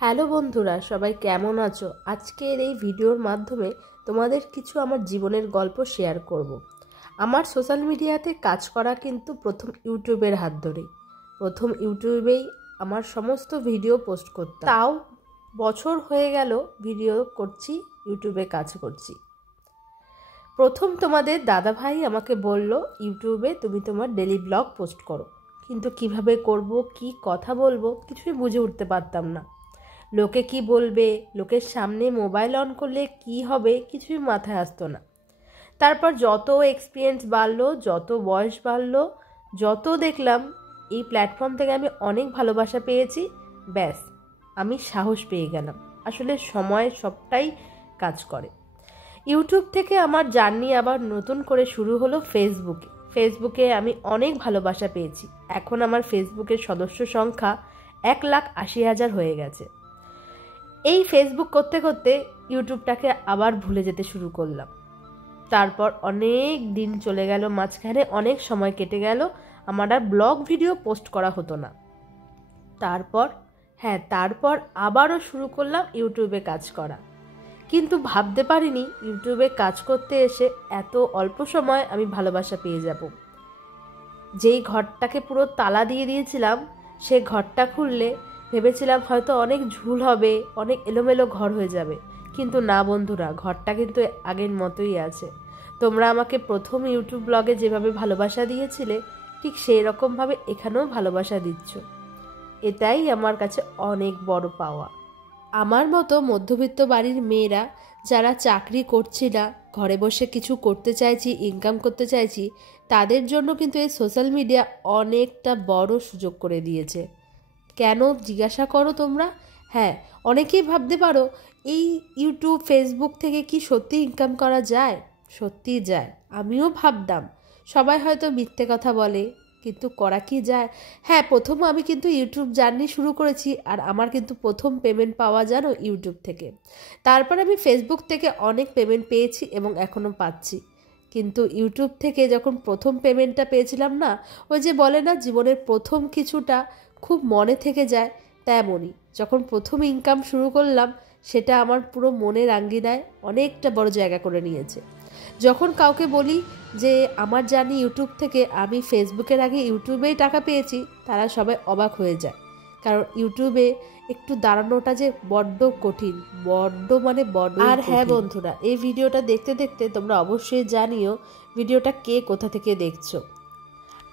Hello বন্ধুরা, সবাই কেমন আছো? আজকের এই ভিডিওর মাধ্যমে তোমাদের কিছু আমার জীবনের গল্প শেয়ার করব। আমার সোশ্যাল মিডিয়াতে কাজ করা কিন্তু প্রথম ইউটিউবের হাত ধরেই। প্রথম ইউটিউবেই আমার সমস্ত ভিডিও পোস্ট করতাম। তাও বছর হয়ে গেল ভিডিও করছি, ইউটিউবে কাজ করছি। প্রথম তোমাদের দাদাভাই আমাকে বলল, ইউটিউবে তুমি তোমার ডেলি ব্লগ পোস্ট করো। কিন্তু কিভাবে করব, কি কথা বলবো কিছুই বুঝে উঠতে পারতাম না। লোকে কি বলবে, লোকের সামনে মোবাইল অন করলে কি হবে কিছুই মাথায় আসতো না। তারপর যত এক্সপিরিয়েন্স বাড়লো, যত বয়স বাড়লো, যত দেখলাম এই প্ল্যাটফর্ম থেকে আমি অনেক ভালোবাসা পেয়েছি, ব্যাস আমি সাহস পেয়ে গেলাম। আসলে সময় সবটাই কাজ করে। ইউটিউব থেকে আমার জার্নি আবার নতুন করে শুরু হলো ফেসবুকে আমি অনেক ভালোবাসা পেয়েছি। এখন আমার ফেসবুকের সদস্য সংখ্যা 1,80,000 হয়ে গেছে। এই ফেসবুক করতে করতে ইউটিউবটাকে আবার ভুলে যেতে শুরু করলাম। তারপর অনেক দিন চলে গেল, মাঝখানে অনেক সময় কেটে গেল, আমার আর ব্লগ ভিডিও পোস্ট করা হতো না। তারপর আবারও শুরু করলাম ইউটিউবে কাজ করা। কিন্তু ভাবতে পারিনি ইউটিউবে কাজ করতে এসে এত অল্প সময় আমি ভালোবাসা পেয়ে যাব। যেই ঘরটাকে পুরো তালা দিয়ে দিয়েছিলাম, সে ঘরটা খুললে ভেবেছিলাম হয়তো অনেক ঝুল হবে, অনেক এলোমেলো ঘর হয়ে যাবে। কিন্তু না বন্ধুরা, ঘরটা কিন্তু আগের মতোই আছে। তোমরা আমাকে প্রথম ইউটিউব ব্লগে যেভাবে ভালোবাসা দিয়েছিলে, ঠিক সেই রকমভাবে এখানেও ভালোবাসা দিচ্ছ। এটাই আমার কাছে অনেক বড় পাওয়া। আমার মতো মধ্যবিত্ত বাড়ির মেয়েরা যারা চাকরি করছি না, ঘরে বসে কিছু করতে চাইছি, ইনকাম করতে চাইছি, তাদের জন্য কিন্তু এই সোশ্যাল মিডিয়া অনেকটা বড় সুযোগ করে দিয়েছে। কেন জিজ্ঞাসা করো তোমরা? হ্যাঁ, অনেকেই ভাবতে পারো এই ইউটিউব ফেসবুক থেকে কি সত্যি ইনকাম করা যায়? সত্যিই যায়। আমিও ভাবতাম। সবাই হয়তো মিথ্যে কথা বলে, কিন্তু করা কি যায়? হ্যাঁ, প্রথম আমি কিন্তু ইউটিউব জার্নি শুরু করেছি, আর আমার কিন্তু প্রথম পেমেন্ট পাওয়া জানো ইউটিউব থেকে। তারপর আমি ফেসবুক থেকে অনেক পেমেন্ট পেয়েছি এবং এখনও পাচ্ছি। কিন্তু ইউটিউব থেকে যখন প্রথম পেমেন্টটা পেয়েছিলাম না, ওই যে বলে না জীবনের প্রথম কিছুটা খুব মনে থেকে যায়, তেমনই যখন প্রথম ইনকাম শুরু করলাম, সেটা আমার পুরো মনের আঙ্গিনায় অনেকটা বড় জায়গা করে নিয়েছে। যখন কাউকে বলি যে আমার জানি ইউটিউব থেকে, আমি ফেসবুকের আগে ইউটিউবেই টাকা পেয়েছি, তারা সবাই অবাক হয়ে যায়। কারণ ইউটিউবে একটু দাঁড়ানোটা যে বড্ড কঠিন, বড্ড। আর হ্যাঁ বন্ধুরা, এই ভিডিওটা দেখতে দেখতে তোমরা অবশ্যই জানিও ভিডিওটা কে কোথা থেকে দেখছো।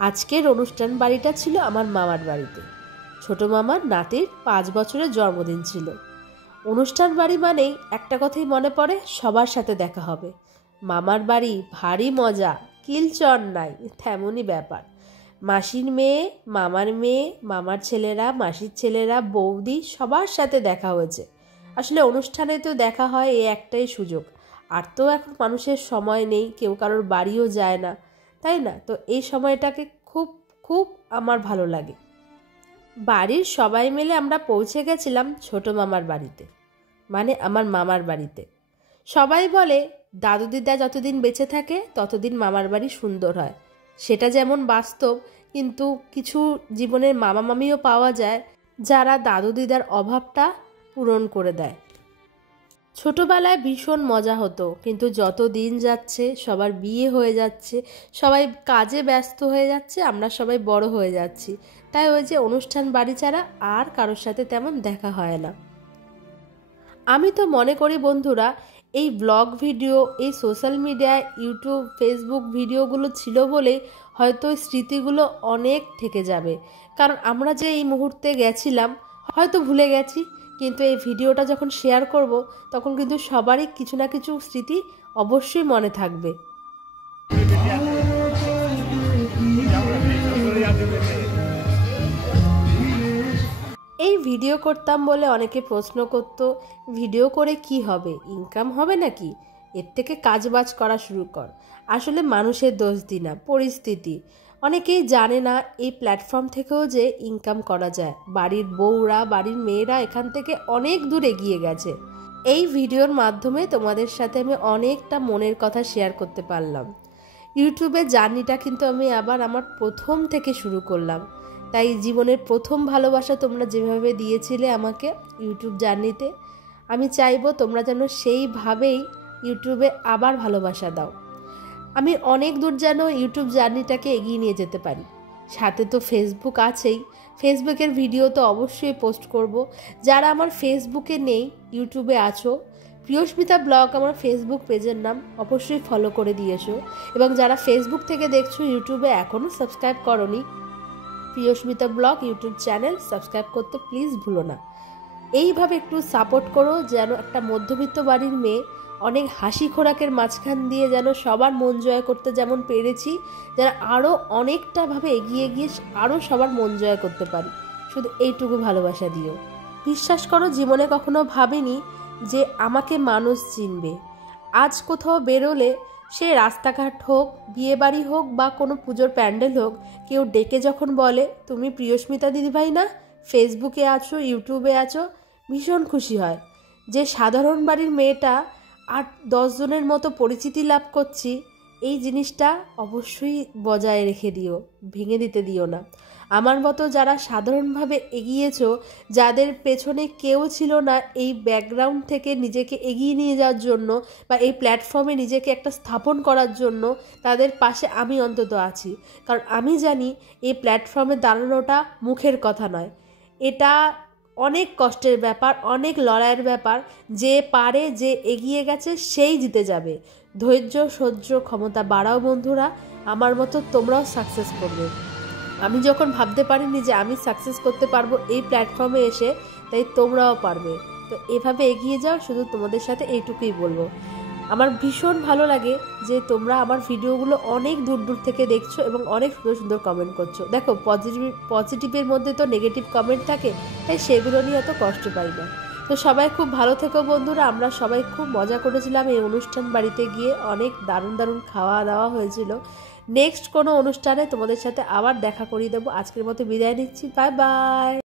আজকের অনুষ্ঠান বাড়িটা ছিল আমার মামার বাড়িতে। ছোট মামার নাতির 5 বছরের জন্মদিন ছিল। অনুষ্ঠান বাড়ি মানেই একটা কথাই মনে পড়ে, সবার সাথে দেখা হবে। মামার বাড়ি ভারী মজা, কিলচর নাই, তেমনই ব্যাপার। মাসির মেয়ে, মামার ছেলেরা, মাসির ছেলেরা, বৌদি, সবার সাথে দেখা হয়েছে। আসলে অনুষ্ঠানে তো দেখা হয়, এই একটাই সুযোগ। আর তো এখন মানুষের সময় নেই, কেউ কারোর বাড়িও যায় না, তাই না? তো এই সময়টাকে খুব খুব আমার ভালো লাগে। বাড়ির সবাই মিলে আমরা পৌঁছে গেছিলাম ছোট মামার বাড়িতে, মানে আমার মামার বাড়িতে। সবাই বলে দাদু দিদা যতদিন বেঁচে থাকে ততদিন মামার বাড়ি সুন্দর হয়। সেটা যেমন বাস্তব, কিন্তু কিছু জীবনের মামা মামিও পাওয়া যায় যারা দাদু দিদার অভাবটা পূরণ করে দেয়। ছোটবেলায় ভীষণ মজা হতো, কিন্তু যত দিন যাচ্ছে সবার বিয়ে হয়ে যাচ্ছে, সবাই কাজে ব্যস্ত হয়ে যাচ্ছে, আমরা সবাই বড় হয়ে যাচ্ছি, তাই ওই যে অনুষ্ঠান বাড়ি ছাড়া আর কারোর সাথে তেমন দেখা হয় না। আমি তো মনে করি বন্ধুরা, এই ব্লগ ভিডিও, এই সোশ্যাল মিডিয়ায় ইউটিউব ফেসবুক ভিডিওগুলো ছিল বলেই হয়তো স্মৃতিগুলো অনেক থেকে যাবে। কারণ আমরা যে এই মুহূর্তে গেছিলাম হয়তো ভুলে গেছি, কিন্তু এই ভিডিওটা যখন শেয়ার করব তখন কিন্তু সবারই কিছু না কিছু স্মৃতি অবশ্যই মনে থাকবে। এই ভিডিও করতাম বলে অনেকে প্রশ্ন করত, ভিডিও করে কি হবে, ইনকাম হবে নাকি? এর থেকে কাজবাজ করা শুরু কর। আসলে মানুষের দোষ দিই না, পরিস্থিতি। অনেকেই জানে না এই প্ল্যাটফর্ম থেকেও যে ইনকাম করা যায়। বাড়ির বউরা, বাড়ির মেয়েরা এখান থেকে অনেক দূর এগিয়ে গেছে। এই ভিডিওর মাধ্যমে তোমাদের সাথে আমি অনেকটা মনের কথা শেয়ার করতে পারলাম। ইউটিউবের জার্নিটা কিন্তু আমি আবার আমার প্রথম থেকে শুরু করলাম। তাই জীবনের প্রথম ভালোবাসা তোমরা যেভাবে দিয়েছিলে আমাকে ইউটিউব জার্নিতে, আমি চাইবো তোমরা যেন সেইভাবেই ইউটিউবে আবার ভালোবাসা দাও। আমি অনেক দূর যেন ইউটিউব জার্নিটাকে এগিয়ে নিয়ে যেতে পারি। সাথে তো ফেসবুক আছেই, ফেসবুকের ভিডিও তো অবশ্যই পোস্ট করব। যারা আমার ফেসবুকে নেই, ইউটিউবে আছো, প্রিয়স্মিতা ব্লগ আমার ফেসবুক পেজের নাম, অবশ্যই ফলো করে দিয়েছো। এবং যারা ফেসবুক থেকে দেখছো, ইউটিউবে এখনও সাবস্ক্রাইব করোনি, Priyasmita blog YouTube channel subscribe করতে প্লিজ ভুলো না। এইভাবে একটু সাপোর্ট করো, যেন একটা মধ্যবিত্ত বাড়ির মেয়ে অনেক হাসি খোরাকের মাঝখান দিয়ে যেন সবার মন জয় করতে যেমন পেরেছি, যেন আরও অনেকটাভাবে এগিয়ে গিয়ে আরও সবার মন জয় করতে পারি। শুধু এইটুকু ভালোবাসা দিও। বিশ্বাস করো, জীবনে কখনো ভাবিনি যে আমাকে মানুষ চিনবে। আজ কোথাও বেরোলে, সে রাস্তাঘাট হোক, বিয়েবাড়ি হোক বা কোনো পুজোর প্যান্ডেল হোক, কেউ ডেকে যখন বলে তুমি প্রিয়স্মিতা দিদিভাই না, ফেসবুকে আছো, ইউটিউবে আছো, ভীষণ খুশি হয় যে সাধারণ বাড়ির মেয়েটা আর 10 জনের মতো পরিচিতি লাভ করছি। এই জিনিসটা অবশ্যই বজায় রেখে দিও, ভেঙে দিতে দিও না। আমার মতো যারা সাধারণভাবে এগিয়েছো, যাদের পেছনে কেউ ছিল না এই ব্যাকগ্রাউন্ড থেকে নিজেকে এগিয়ে নিয়ে যাওয়ার জন্য বা এই প্ল্যাটফর্মে নিজেকে একটা স্থাপন করার জন্য, তাদের পাশে আমি অন্তত আছি। কারণ আমি জানি এই প্ল্যাটফর্মে দাঁড়ানোটা মুখের কথা নয়, এটা অনেক কষ্টের ব্যাপার, অনেক লড়াইয়ের ব্যাপার। যে পারে, যে এগিয়ে গেছে, সেই জিতে যাবে। ধৈর্য সহ্য ক্ষমতা বাড়াও বন্ধুরা, আমার মতো তোমরাও সাকসেস করবে। আমি যখন ভাবতে পারিনি যে আমি সাকসেস করতে পারবো এই প্ল্যাটফর্মে এসে, তাই তোমরাও পারবে। তো এভাবে এগিয়ে যাও, শুধু তোমাদের সাথে এইটুকুই বলবো। আমার ভীষণ ভালো লাগে যে তোমরা আমার ভিডিওগুলো অনেক দূর দূর থেকে দেখছো এবং অনেক সুন্দর সুন্দর কমেন্ট করছো। দেখো, পজিটিভের মধ্যে তো নেগেটিভ কমেন্ট থাকে, তাই সেগুলো নিয়ে অত কষ্ট পাই না। তো সবাই খুব ভালো থেকো বন্ধুরা। আমরা সবাই খুব মজা করেছিলাম এই অনুষ্ঠান বাড়িতে গিয়ে, অনেক দারুণ দারুণ খাওয়া দাওয়া হয়েছিল। নেক্সট কোনো অনুষ্ঠানে তোমাদের সাথে আবার দেখা করিয়ে দেবো। আজকের মতো বিদায় নিচ্ছি, বাই বাই।